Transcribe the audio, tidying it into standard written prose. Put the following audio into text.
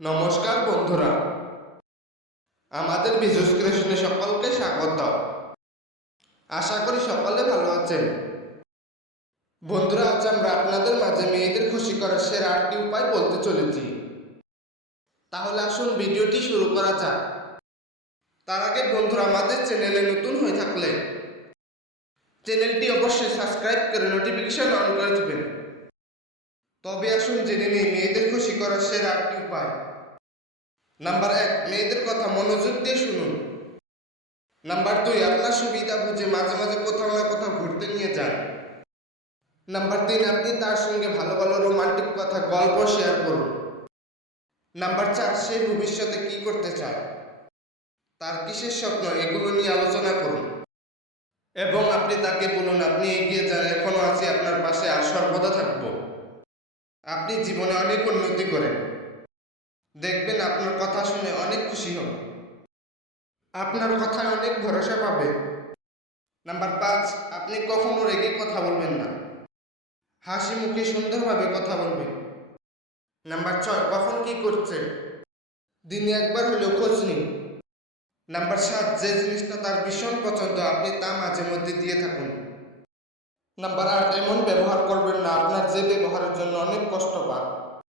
নমস্কার বন্ধুরা, আমাদের বিজুস ক্রিয়েশনে সকলকে স্বাগত। আশা করি সকলে ভালো আছেন। বন্ধুরা, আজ আমরা আপনাদের মাঝে মেয়েদের খুশি করার সেরা 8টি উপায় বলতে চলেছি। তাহলে আসুন ভিডিওটি শুরু করা যাক। তার আগে বন্ধুরা, আমাদের চ্যানেলে নতুন হয়ে থাকলে চ্যানেলটি অবশ্যই সাবস্ক্রাইব করে নোটিফিকেশন অন করে দেবেন। তবে আসুন জেনে নিই মেয়েদের খুশি করার সেরা 8টি উপায়। নাম্বার 1, মেয়েদের কথা মনোযোগ দিয়ে শুনুন। নাম্বার 2, আপনার সুবিধা বুঝে মাঝে মাঝে কোথাও না কোথাও ঘুরতে নিয়ে যান। নাম্বার 3, আপনি তার সঙ্গে ভালো ভালো রোমান্টিক কথা গল্প শেয়ার করুন। নাম্বার 4, সে ভবিষ্যতে কি করতে চায়, তার কিসের স্বপ্ন, এগুলো নিয়ে আলোচনা করুন। এবং আপনি তাকে বলুন, আপনি এগিয়ে যান, এখনো আছি আপনার পাশে আর সর্বদা থাকবো। আপনি জীবনে অনেক উন্নতি করেন, দেখবেন আপনার কথা শুনে অনেক খুশি হবে, আপনার কথায় অনেক ভরসা পাবে। নাম্বার 5, আপনি কখনো রেগে কথা বলবেন না, হাসি মুখে সুন্দরভাবে কথা বলবেন। নাম্বার 6, কখন কি করছে দিনে একবার হলেও খোঁজ নিন। নাম্বার 7, যে জিনিসটা তার ভীষণ পছন্দ আপনি তা মাঝে মধ্যে দিয়ে থাকুন। নাম্বার 8, এমন ব্যবহার করবেন না আপনার যে ব্যবহারের জন্য অনেক কষ্ট পান।